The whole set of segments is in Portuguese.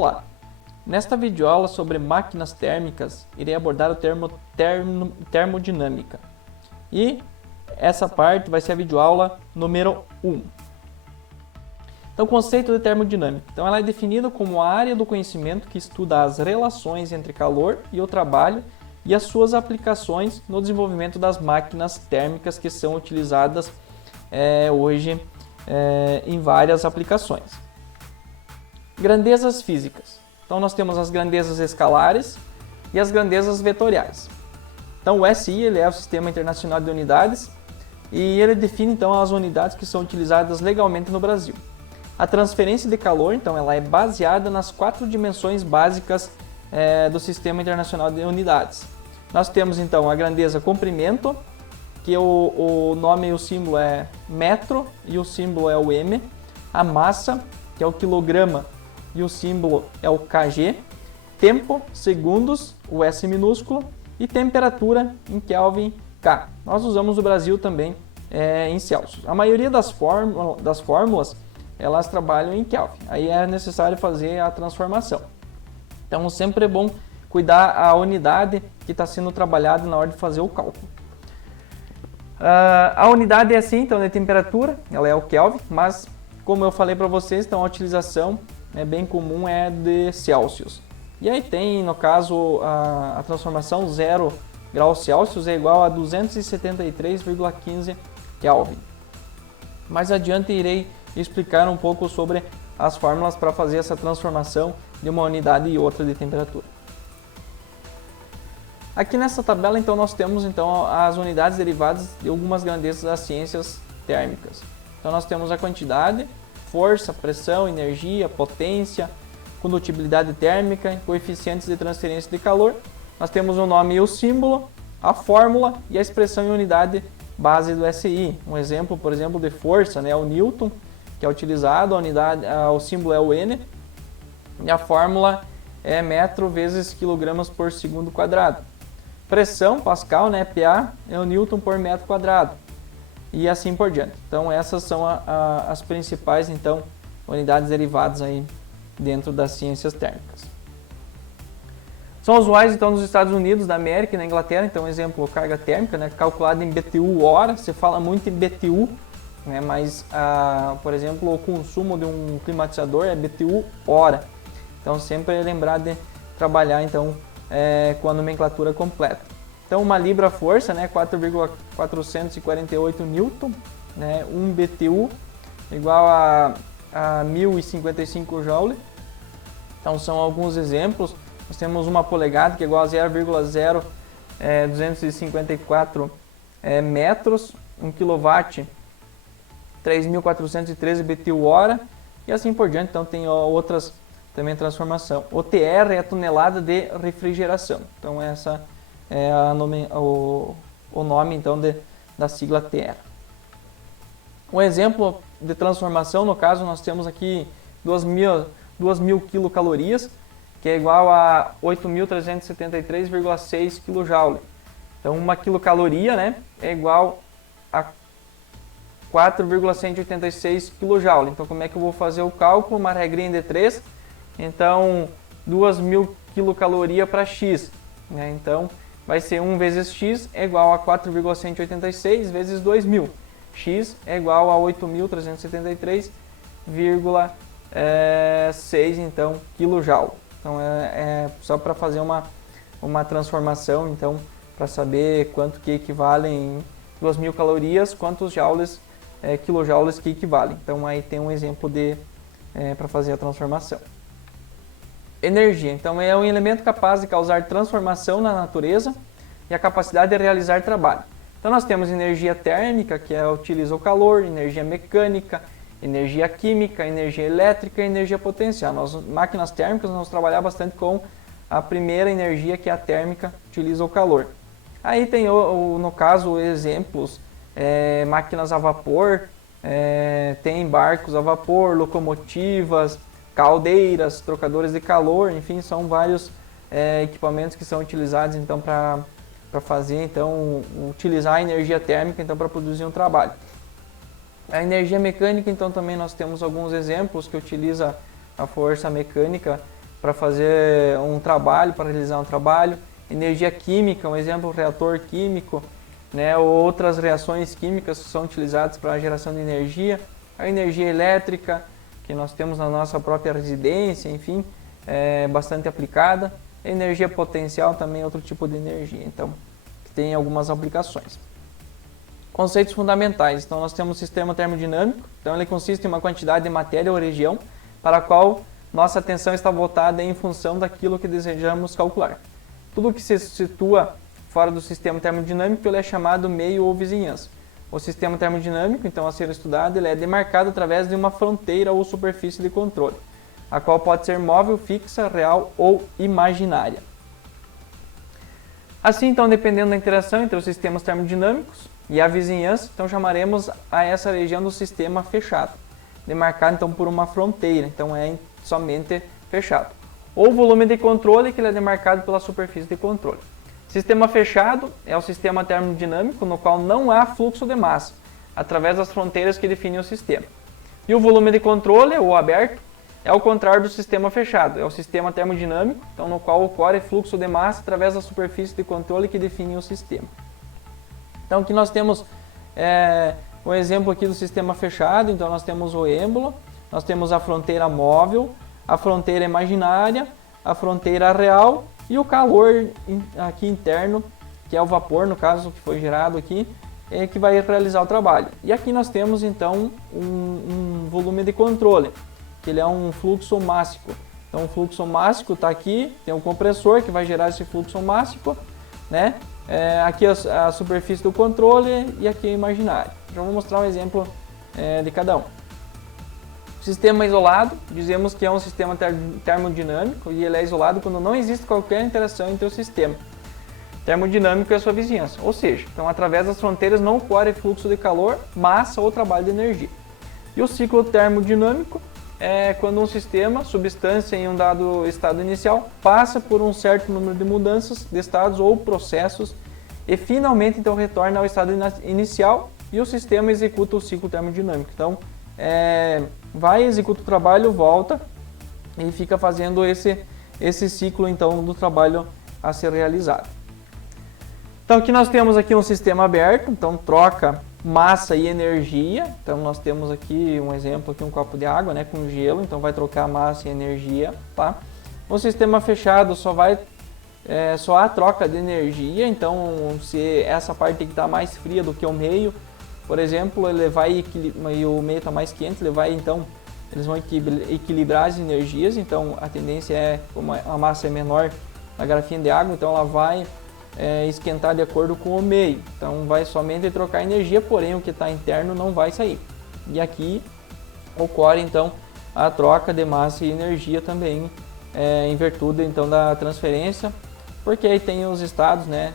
Olá! Nesta videoaula sobre máquinas térmicas, irei abordar o termo termodinâmica. E essa parte vai ser a videoaula número 1. Então, o conceito de termodinâmica. Então, ela é definida como a área do conhecimento que estuda as relações entre calor e o trabalho e as suas aplicações no desenvolvimento das máquinas térmicas que são utilizadas hoje em várias aplicações. Grandezas físicas. Então, nós temos as grandezas escalares e as grandezas vetoriais. Então, o SI ele é o Sistema Internacional de Unidades e ele define então as unidades que são utilizadas legalmente no Brasil. A transferência de calor, então, ela é baseada nas 4 dimensões básicas do Sistema Internacional de Unidades. Nós temos então a grandeza comprimento, que o nome e o símbolo é metro e o símbolo é o M. A massa, que é o quilograma, e o símbolo é o kg, tempo, segundos, o S minúsculo, e temperatura em Kelvin, K. Nós usamos no Brasil também em Celsius. A maioria das fórmulas, elas trabalham em Kelvin, aí é necessário fazer a transformação. Então sempre é bom cuidar a unidade que está sendo trabalhada na hora de fazer o cálculo. A unidade é assim, então, de temperatura, ela é o Kelvin, mas como eu falei para vocês, então a utilização bem comum é de Celsius. E aí tem, no caso, a transformação 0 graus Celsius é igual a 273,15 Kelvin. Mais adiante irei explicar um pouco sobre as fórmulas para fazer essa transformação de uma unidade e outra de temperatura. Aqui nessa tabela, então, nós temos então as unidades derivadas de algumas grandezas das ciências térmicas. Então, nós temos a quantidade, força, pressão, energia, potência, condutibilidade térmica, coeficientes de transferência de calor. Nós temos o nome e o símbolo, a fórmula e a expressão em unidade base do SI. Um exemplo, por exemplo, de força, é o Newton, que é utilizado, o símbolo é o N, e a fórmula é metro vezes quilogramas por segundo quadrado. Pressão, Pascal, PA, é o Newton por metro quadrado. E assim por diante. Então essas são as principais unidades derivadas aí dentro das ciências térmicas. São usuais então nos Estados Unidos da América e na Inglaterra, então exemplo, carga térmica, calculada em BTU hora, se fala muito em BTU, mas por exemplo, o consumo de um climatizador é BTU hora. Então sempre é lembrar de trabalhar então com a nomenclatura completa. Então, uma libra-força, 4,448 newton, 1 BTU igual a 1055 joule. Então, são alguns exemplos. Nós temos uma polegada que é igual a 0,0254 metros, 1 kW, 3.413 BTU hora, e assim por diante. Então, tem outras também transformação. O TR é a tonelada de refrigeração. Então, essa é o nome então da sigla TR. Um exemplo de transformação, no caso, nós temos aqui 2.000 quilocalorias, que é igual a 8.373,6 kJ. Então, uma quilocaloria é igual a 4,186 kJ. Então, como é que eu vou fazer o cálculo? Uma regrinha de 3. Então, 2.000 quilocalorias para X. Então, vai ser 1 vezes x é igual a 4,186 vezes 2.000. X é igual a 8.373,6 então kJ. Então é só para fazer uma transformação, então para saber quanto que equivale em 2.000 calorias, quantos joules, quilojoules que equivalem. Então aí tem um exemplo para fazer a transformação. Energia, então, é um elemento capaz de causar transformação na natureza e a capacidade de realizar trabalho. Então, nós temos energia térmica, que utiliza o calor, energia mecânica, energia química, energia elétrica e energia potencial. Nós, máquinas térmicas, nós trabalhamos bastante com a primeira energia, que é a térmica, utiliza o calor. Aí tem, no caso, exemplos, máquinas a vapor, tem barcos a vapor, locomotivas, caldeiras, trocadores de calor, enfim, são vários equipamentos que são utilizados então para fazer, então utilizar a energia térmica então para produzir um trabalho. A energia mecânica, então também nós temos alguns exemplos que utiliza a força mecânica para fazer um trabalho, para realizar um trabalho. Energia química, um exemplo, reator químico, né, ou outras reações químicas que são utilizadas para a geração de energia. A energia elétrica, que nós temos na nossa própria residência, enfim, é bastante aplicada. Energia potencial também é outro tipo de energia, então, que tem algumas aplicações. Conceitos fundamentais. Então, nós temos o sistema termodinâmico. Então, ele consiste em uma quantidade de matéria ou região para a qual nossa atenção está voltada em função daquilo que desejamos calcular. Tudo que se situa fora do sistema termodinâmico ele é chamado meio ou vizinhança. O sistema termodinâmico, então, a ser estudado, ele é demarcado através de uma fronteira ou superfície de controle, a qual pode ser móvel, fixa, real ou imaginária. Assim, então, dependendo da interação entre os sistemas termodinâmicos e a vizinhança, então chamaremos a essa região do sistema fechado, demarcado então por uma fronteira, então é somente fechado. Ou volume de controle, que ele é demarcado pela superfície de controle. Sistema fechado é o sistema termodinâmico no qual não há fluxo de massa, através das fronteiras que definem o sistema. E o volume de controle, ou aberto, é o contrário do sistema fechado, é o sistema termodinâmico, então, no qual ocorre fluxo de massa através da superfície de controle que define o sistema. Então, aqui nós temos um exemplo aqui do sistema fechado, então nós temos o êmbolo, nós temos a fronteira móvel, a fronteira imaginária, a fronteira real e o calor aqui interno, que é o vapor, no caso, que foi gerado aqui, que vai realizar o trabalho. E aqui nós temos, então, um volume de controle, que ele é um fluxo mássico. Então, o fluxo mássico está aqui, tem um compressor que vai gerar esse fluxo mássico, né? Aqui a superfície do controle e aqui a imaginária. Já vou mostrar um exemplo de cada um. Sistema isolado, dizemos que é um sistema termodinâmico e ele é isolado quando não existe qualquer interação entre o sistema termodinâmico e a sua vizinhança. Ou seja, então, através das fronteiras não ocorre fluxo de calor, massa ou trabalho de energia. E o ciclo termodinâmico é quando um sistema, substância em um dado estado inicial, passa por um certo número de mudanças de estados ou processos e finalmente então retorna ao estado inicial e o sistema executa o ciclo termodinâmico. Então, vai, executa o trabalho, volta e fica fazendo esse ciclo então do trabalho a ser realizado. Então, aqui nós temos aqui um sistema aberto, então troca massa e energia. Então, nós temos aqui um exemplo, aqui um copo de água, né, com gelo, então vai trocar massa e energia, tá? No sistema fechado só há troca de energia, então se essa parte tem que estar mais fria do que o meio, por exemplo, ele vai e o meio está mais quente, eles vão equilibrar as energias, então a tendência é, como a massa é menor na garrafinha de água, então ela vai esquentar de acordo com o meio, então vai somente trocar energia, porém o que está interno não vai sair. E aqui ocorre então a troca de massa e energia também, em virtude então da transferência, porque aí tem os estados, né,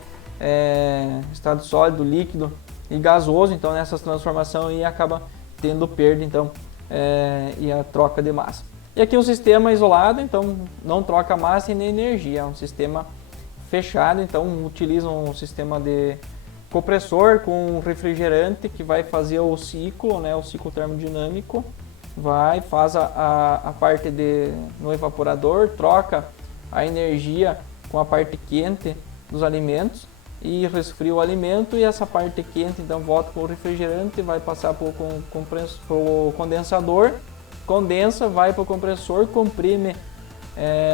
estado sólido, líquido e gasoso, então nessas transformações aí acaba tendo perda então e a troca de massa. E aqui um sistema isolado, então não troca massa e nem energia, é um sistema fechado, então utiliza um sistema de compressor com refrigerante que vai fazer o ciclo, né, o ciclo termodinâmico, faz a parte no evaporador, troca a energia com a parte quente dos alimentos e resfria o alimento, e essa parte quente então volta para o refrigerante, vai passar para o condensador, condensa, vai para o compressor, comprime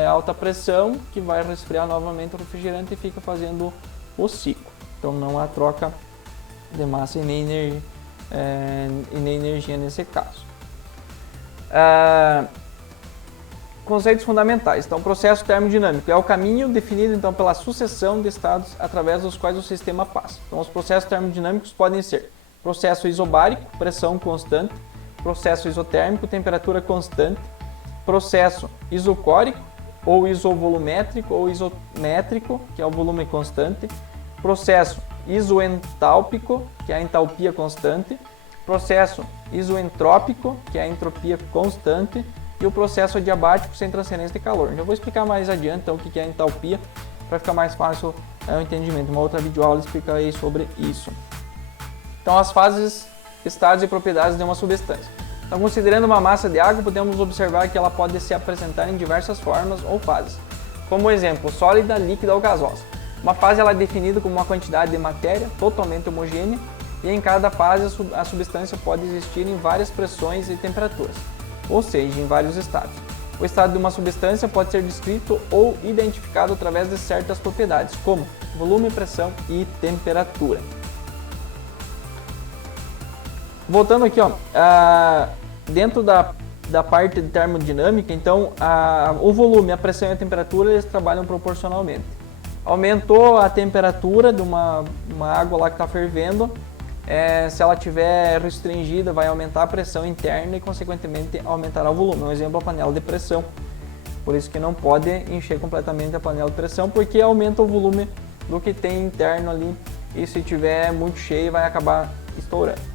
alta pressão, que vai resfriar novamente o refrigerante e fica fazendo o ciclo. Então não há troca de massa e nem energia nesse caso. Conceitos fundamentais. Então, o processo termodinâmico é o caminho definido então pela sucessão de estados através dos quais o sistema passa. Então, os processos termodinâmicos podem ser processo isobárico, pressão constante, processo isotérmico, temperatura constante, processo isocórico, ou isovolumétrico ou isométrico, que é o volume constante, processo isoentálpico, que é a entalpia constante, processo isoentrópico, que é a entropia constante, e o processo adiabático sem transferência de calor. Já vou explicar mais adiante então, o que é a entalpia, para ficar mais fácil o entendimento. Uma outra videoaula explicarei sobre isso. Então, as fases, estados e propriedades de uma substância. Então, considerando uma massa de água, podemos observar que ela pode se apresentar em diversas formas ou fases. Como exemplo, sólida, líquida ou gasosa. Uma fase ela é definida como uma quantidade de matéria totalmente homogênea e em cada fase a substância pode existir em várias pressões e temperaturas, ou seja, em vários estados. O estado de uma substância pode ser descrito ou identificado através de certas propriedades, como volume, pressão e temperatura. Voltando aqui, dentro da parte de termodinâmica, então o volume, a pressão e a temperatura eles trabalham proporcionalmente. Aumentou a temperatura de uma água lá que está fervendo, se ela estiver restringida, vai aumentar a pressão interna e, consequentemente, aumentará o volume. Um exemplo, a panela de pressão. Por isso que não pode encher completamente a panela de pressão, porque aumenta o volume do que tem interno ali e se estiver muito cheio vai acabar estourando.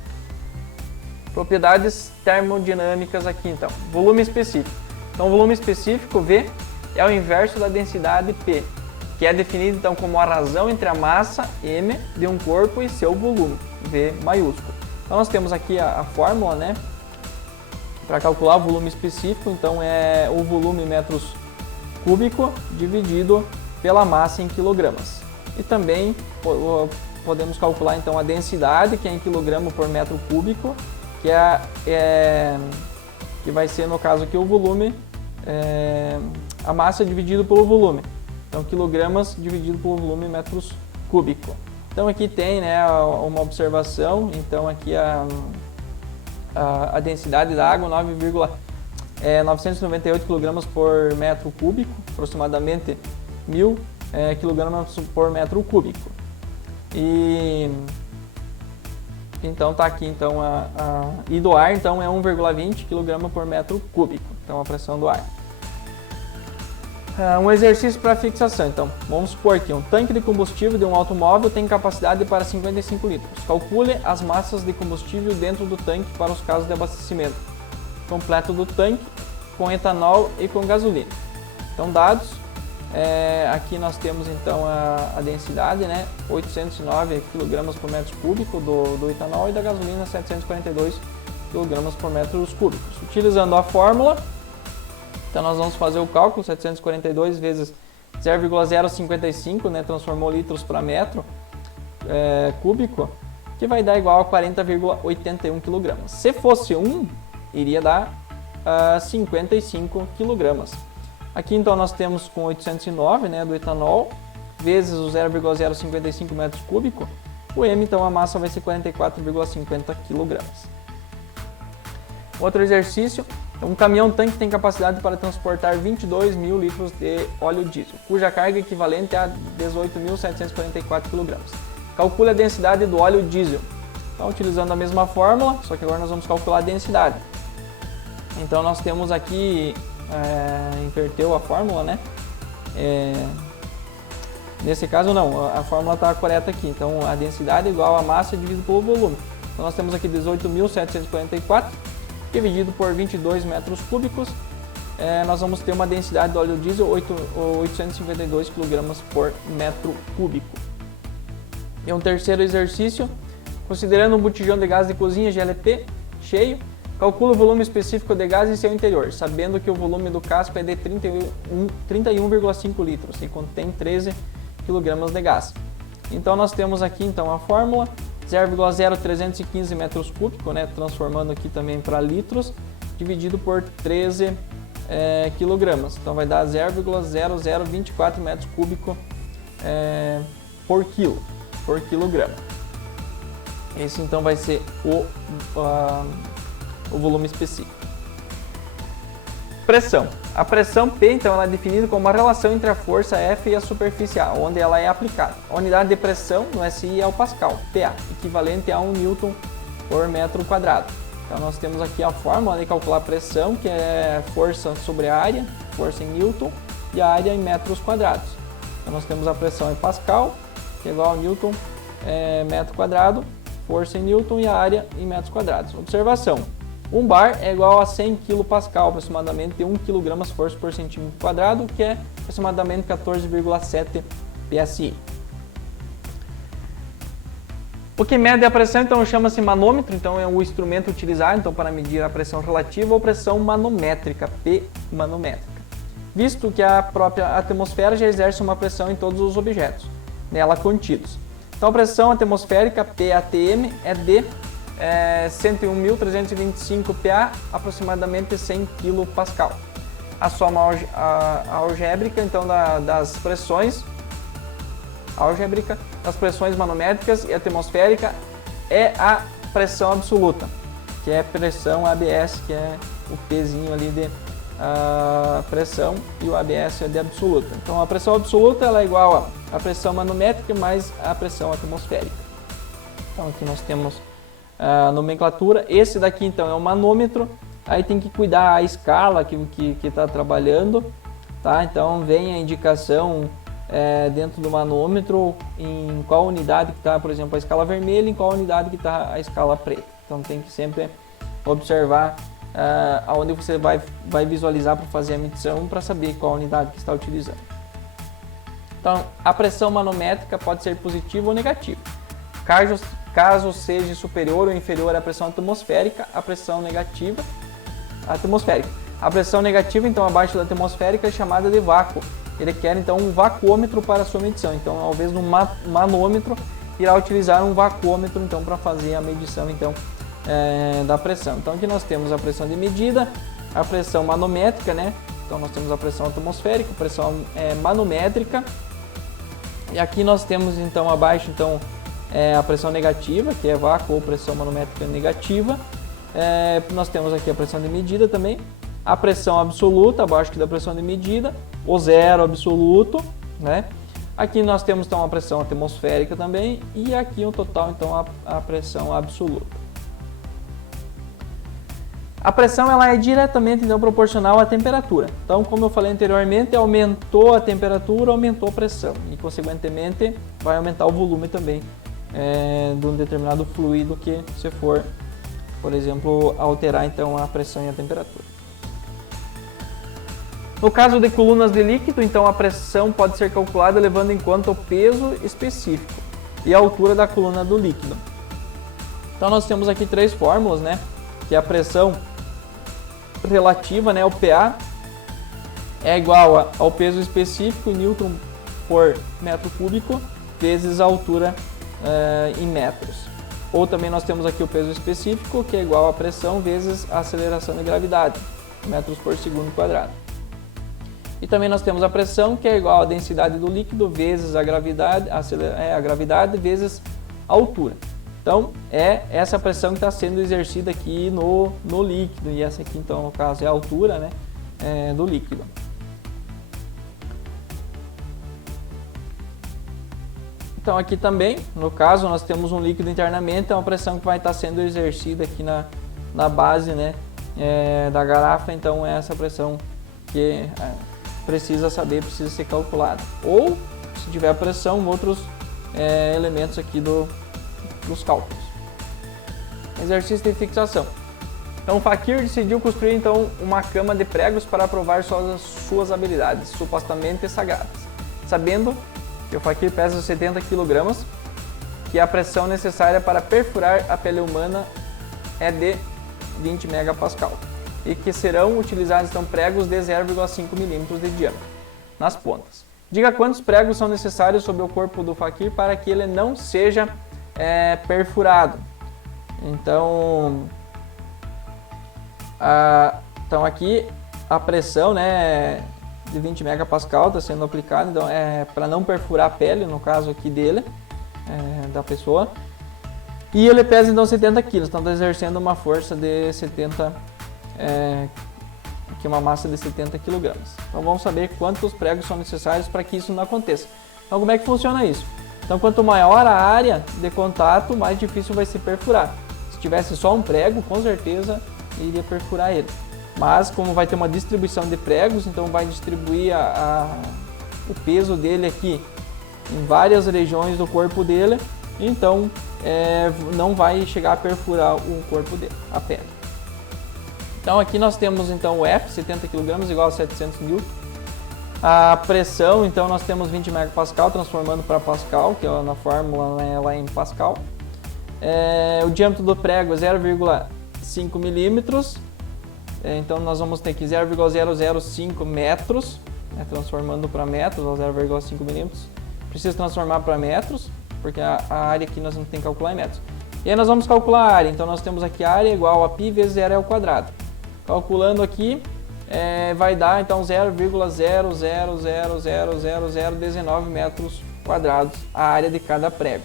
Propriedades termodinâmicas aqui então. Volume específico. Então, o volume específico, V, é o inverso da densidade P, que é definido então como a razão entre a massa, M, de um corpo e seu volume, V maiúsculo. Então, nós temos aqui a fórmula, né, para calcular o volume específico. Então, é o volume em metros cúbicos dividido pela massa em quilogramas. E também podemos calcular então a densidade, que é em quilograma por metro cúbico, que vai ser, no caso aqui, o volume, a massa dividido pelo volume. Então, quilogramas dividido pelo volume em metros cúbicos. Então, aqui tem, né, uma observação. Então, aqui a densidade da água, 998 kg por metro cúbico, aproximadamente 1.000 kg por metro cúbico. E então tá aqui então e do ar então é 1,20 kg por metro cúbico, então a pressão do ar. Um exercício para fixação. Então, vamos supor que um tanque de combustível de um automóvel tem capacidade para 55 litros. Calcule as massas de combustível dentro do tanque para os casos de abastecimento completo do tanque com etanol e com gasolina. Então, dados. Aqui nós temos então a densidade, né, 809 kg por metro cúbico do etanol e da gasolina 742 kg por metros cúbicos. Utilizando a fórmula, então nós vamos fazer o cálculo, 742 vezes 0,055, né, transformou litros para metro cúbico, que vai dar igual a 40,81 kg. Se fosse 1, iria dar 55 kg. Aqui então nós temos com 809, né, do etanol, vezes o 0,055 metros cúbicos, o M, então a massa vai ser 44,50 kg. Outro exercício, um caminhão-tanque tem capacidade para transportar 22 mil litros de óleo diesel, cuja carga é equivalente a 18.744 kg. Calcule a densidade do óleo diesel. Então, utilizando a mesma fórmula, só que agora nós vamos calcular a densidade. Então, nós temos aqui... inverteu a fórmula, né? Nesse caso não, a fórmula está correta aqui. Então a densidade é igual a massa dividido pelo volume. Então nós temos aqui 18.744 dividido por 22 metros cúbicos. Nós vamos ter uma densidade do óleo diesel 852 kg por metro cúbico. E um terceiro exercício, considerando um botijão de gás de cozinha GLP cheio, calcule o volume específico de gás em seu interior, sabendo que o volume do casco é de 31,5 litros e contém 13 kg de gás. Então nós temos aqui então a fórmula 0,0315 metros cúbicos, né, transformando aqui também para litros, dividido por 13 kg. Então vai dar 0,0024 metros cúbicos por quilograma. Esse então vai ser o volume específico. Pressão. A pressão P, então, ela é definida como a relação entre a força F e a superfície A, onde ela é aplicada. A unidade de pressão no SI é o pascal, PA, equivalente a 1 Newton por metro quadrado. Então, nós temos aqui a fórmula de calcular a pressão, que é força sobre a área, força em Newton, e a área em metros quadrados. Então, nós temos a pressão em pascal, que é igual a Newton metro quadrado, força em Newton e a área em metros quadrados. Observação. 1 bar é igual a 100 kPa, aproximadamente 1 kg força por centímetro quadrado, que é aproximadamente 14,7 psi. O que mede a pressão, então, chama-se manômetro, então é o instrumento utilizado então, para medir a pressão relativa ou pressão manométrica, P manométrica. Visto que a própria atmosfera já exerce uma pressão em todos os objetos nela contidos. Então, a pressão atmosférica, PATM, é de 101.325 PA, aproximadamente 100 kPa. A soma algébrica, então, das pressões manométricas e atmosférica é a pressão absoluta, que é pressão ABS, que é o Pzinho ali de pressão, e o ABS é de absoluta. Então a pressão absoluta ela é igual a pressão manométrica mais a pressão atmosférica. Então aqui nós temos a nomenclatura. Esse daqui então é o manômetro. Aí tem que cuidar a escala que está trabalhando, tá? Então vem a indicação dentro do manômetro em qual unidade que está, por exemplo, a escala vermelha, em qual unidade que está a escala preta. Então tem que sempre observar aonde você vai visualizar para fazer a medição para saber qual unidade que está utilizando. Então a pressão manométrica pode ser positiva ou negativa. Caso seja superior ou inferior à pressão atmosférica, a pressão negativa atmosférica. A pressão negativa, então, abaixo da atmosférica é chamada de vácuo. Ele quer, então, um vacuômetro para a sua medição. Então, ao invés de um manômetro, irá utilizar um vacuômetro, então, para fazer a medição, então, da pressão. Então, aqui nós temos a pressão de medida, a pressão manométrica, né? Então, nós temos a pressão atmosférica, a pressão manométrica. E aqui nós temos, então, abaixo, então, a pressão negativa, que é vácuo ou pressão manométrica negativa. Nós temos aqui a pressão de medida também, a pressão absoluta, abaixo da pressão de medida, o zero absoluto, né? Aqui nós temos então a pressão atmosférica também e aqui o total, então a pressão absoluta. A pressão ela é diretamente então proporcional à temperatura. Então, como eu falei anteriormente, aumentou a temperatura, aumentou a pressão e consequentemente vai aumentar o volume também de um determinado fluido que você for, por exemplo, alterar então a pressão e a temperatura. No caso de colunas de líquido, então a pressão pode ser calculada levando em conta o peso específico e a altura da coluna do líquido. Então nós temos aqui três fórmulas, né? Que é a pressão relativa, né? O PA é igual ao peso específico em Newton por metro cúbico vezes a altura em metros. Ou também nós temos aqui o peso específico, que é igual à pressão vezes a aceleração de gravidade, metros por segundo quadrado. E também nós temos a pressão, que é igual à densidade do líquido vezes a gravidade, a gravidade vezes a altura. Então, é essa pressão que está sendo exercida aqui no líquido, e essa aqui, então, no caso, é a altura, né, do líquido. Então aqui também, no caso, nós temos um líquido internamente, é uma pressão que vai estar sendo exercida aqui na base, né, da garrafa, então é essa pressão que precisa ser calculada. Ou, se tiver pressão, outros elementos aqui dos cálculos. Exercício de fixação. Então o Fakir decidiu construir então uma cama de pregos para provar suas habilidades, supostamente sagradas, sabendo que o Fakir pesa 70 kg, que a pressão necessária para perfurar a pele humana é de 20 MPa e que serão utilizados então pregos de 0,5 mm de diâmetro nas pontas. Diga quantos pregos são necessários sobre o corpo do Fakir para que ele não seja perfurado. Então aqui a pressão, né, de 20 MPa está sendo aplicada, então para não perfurar a pele, no caso aqui dele, da pessoa. E ele pesa então 70 kg, então está exercendo uma força de 70, aqui uma massa de 70 kg. Então vamos saber quantos pregos são necessários para que isso não aconteça. Então como é que funciona isso? Então quanto maior a área de contato, mais difícil vai se perfurar. Se tivesse só um prego, com certeza iria perfurar ele. Mas como vai ter uma distribuição de pregos, então vai distribuir o peso dele aqui em várias regiões do corpo dele, então não vai chegar a perfurar o corpo dele, a pele. Então aqui nós temos então o F, 70 kg igual a 700 N. A pressão, então nós temos 20 MPa, transformando para Pascal, que na fórmula ela é em Pascal. O diâmetro do prego é 0,5 milímetros. Então nós vamos ter aqui 0,005 metros, né, transformando para metros, 0,5 milímetros. Precisa transformar para metros, porque a área aqui nós não tem que calcular em metros. E aí nós vamos calcular a área. Então nós temos aqui a área igual a π vezes r ao quadrado. Calculando aqui, vai dar então 0,00000019 metros quadrados a área de cada prego.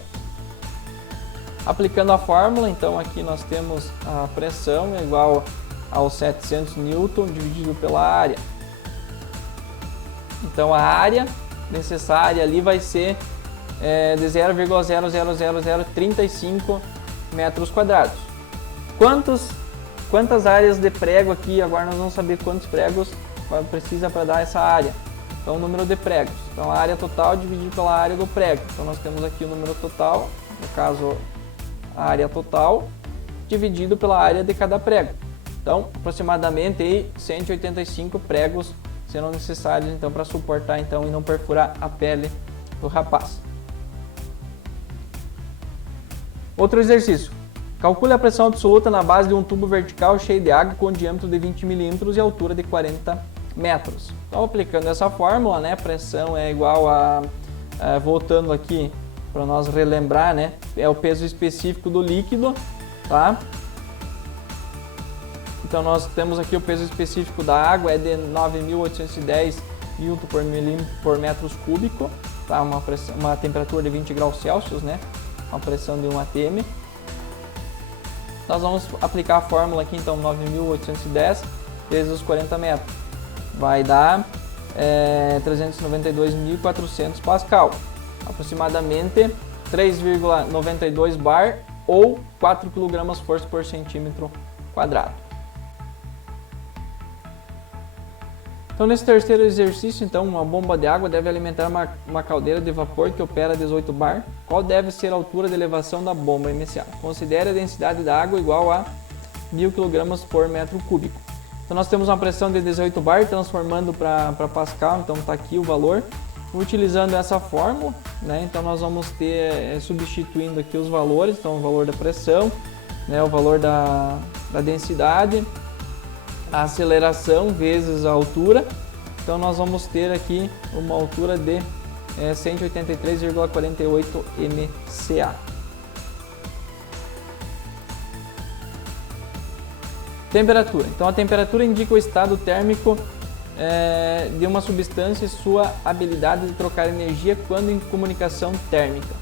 Aplicando a fórmula, então aqui nós temos a pressão igual aos 700 Newton dividido pela área. Então a área necessária ali vai ser de 0,00035 metros quadrados. Quantas áreas de prego aqui? Agora nós vamos saber quantos pregos precisa para dar essa área. Então o número de pregos. Então a área total dividido pela área do prego. Então nós temos aqui o número total, no caso a área total, dividido pela área de cada prego. Então aproximadamente aí 185 pregos serão necessários então para suportar então e não perfurar a pele do rapaz. Outro exercício. Calcule a pressão absoluta na base de um tubo vertical cheio de água com diâmetro de 20 milímetros e altura de 40 metros. Então, aplicando essa fórmula, né, pressão é igual a, voltando aqui para nós relembrar, né, é o peso específico do líquido, tá? Então, nós temos aqui o peso específico da água é de 9.810 N por metros cúbico, tá? Uma temperatura de 20 graus Celsius, né? Uma pressão de 1 atm. Nós vamos aplicar a fórmula aqui, então 9.810 vezes os 40 metros. Vai dar 392.400 Pascal, aproximadamente 3,92 bar ou 4 kg força por centímetro quadrado. Então nesse terceiro exercício, então, uma bomba de água deve alimentar uma caldeira de vapor que opera a 18 bar. Qual deve ser a altura de elevação da bomba inicial? Considere a densidade da água igual a 1.000 kg por metro cúbico. Então nós temos uma pressão de 18 bar, transformando para Pascal, então está aqui o valor. Utilizando essa fórmula, né, então nós vamos ter, substituindo aqui os valores, então o valor da pressão, né, o valor da densidade, a aceleração vezes a altura. Então nós vamos ter aqui uma altura de 183,48 MCA. Temperatura. Então a temperatura indica o estado térmico de uma substância e sua habilidade de trocar energia quando em comunicação térmica.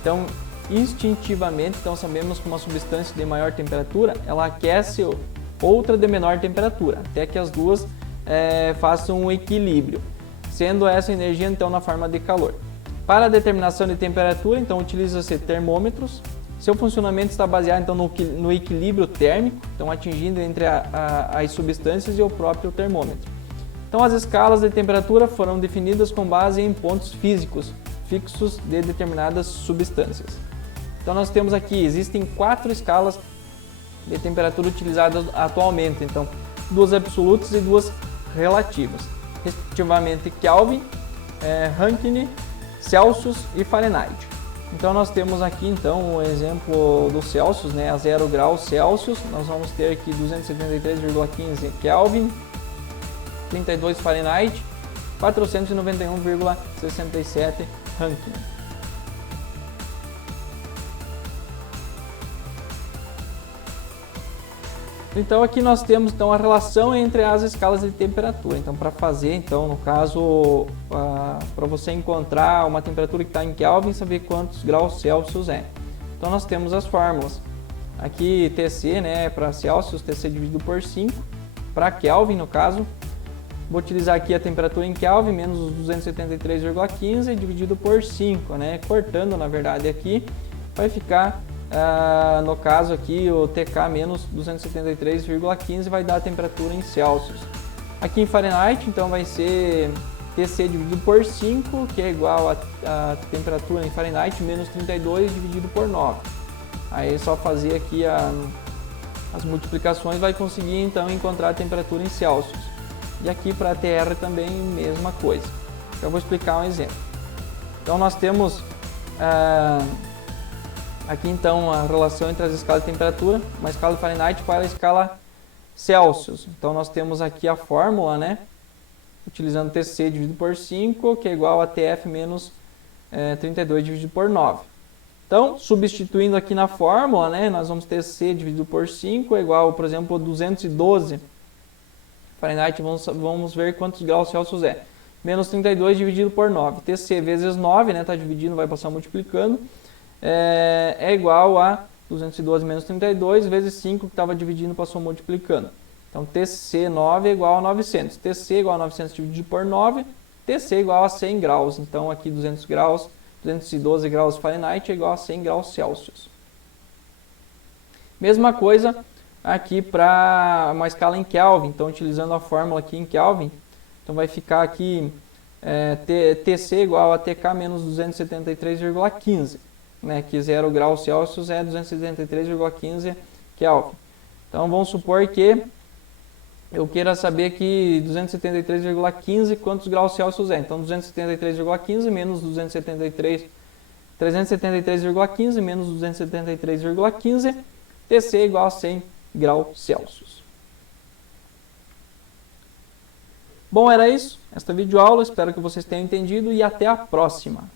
Então instintivamente, então sabemos que uma substância de maior temperatura ela aquece outra de menor temperatura, até que as duas façam um equilíbrio, sendo essa energia então na forma de calor. Para a determinação de temperatura, então utiliza-se termômetros. Seu funcionamento está baseado então no equilíbrio térmico, então atingindo entre as substâncias e o próprio termômetro. Então as escalas de temperatura foram definidas com base em pontos físicos fixos de determinadas substâncias. Então nós temos aqui, existem 4 escalas de temperatura utilizadas atualmente, então 2 absolutas e 2 relativas, respectivamente Kelvin, Rankine, Celsius e Fahrenheit. Então nós temos aqui então o exemplo do Celsius, né, a 0 graus Celsius, nós vamos ter aqui 273,15 Kelvin, 32 Fahrenheit, 491,67 Rankine. Então aqui nós temos então a relação entre as escalas de temperatura. Então para fazer, então no caso, para você encontrar uma temperatura que está em Kelvin, saber quantos graus Celsius é. Então nós temos as fórmulas. Aqui TC, né, para Celsius, TC dividido por 5. Para Kelvin, no caso, vou utilizar aqui a temperatura em Kelvin, menos os 273,15 dividido por 5, né? Cortando, na verdade, aqui vai ficar... no caso aqui o TK menos 273,15 vai dar a temperatura em Celsius. Aqui em Fahrenheit então vai ser TC dividido por 5, que é igual a temperatura em Fahrenheit menos 32 dividido por 9. Aí é só fazer aqui as multiplicações, vai conseguir então encontrar a temperatura em Celsius. E aqui para a TR também mesma coisa. Eu vou explicar um exemplo. Então nós temos Aqui então a relação entre as escalas de temperatura, uma escala de Fahrenheit para a escala Celsius. Então nós temos aqui a fórmula, né? Utilizando TC dividido por 5, que é igual a TF menos 32 dividido por 9. Então, substituindo aqui na fórmula, né, nós vamos ter C dividido por 5 é igual, por exemplo, 212 Fahrenheit, vamos ver quantos graus Celsius é. Menos 32 dividido por 9. TC vezes 9, né, está dividindo, vai passar multiplicando, é igual a 212 menos 32 vezes 5, que estava dividindo, passou multiplicando. Então, TC9 é igual a 900. TC é igual a 900 dividido por 9, TC é igual a 100 graus. Então, aqui 200 graus, 212 graus Fahrenheit é igual a 100 graus Celsius. Mesma coisa aqui para uma escala em Kelvin. Então, utilizando a fórmula aqui em Kelvin, então vai ficar aqui TC igual a TK menos 273,15. Né, que 0 graus Celsius é 273,15 Kelvin. Então, vamos supor que eu queira saber que 273,15 quantos graus Celsius é. Então, 273,15 menos 373,15 menos 273,15, TC é igual a 100 graus Celsius. Bom, era isso. Esta videoaula. Espero que vocês tenham entendido e até a próxima.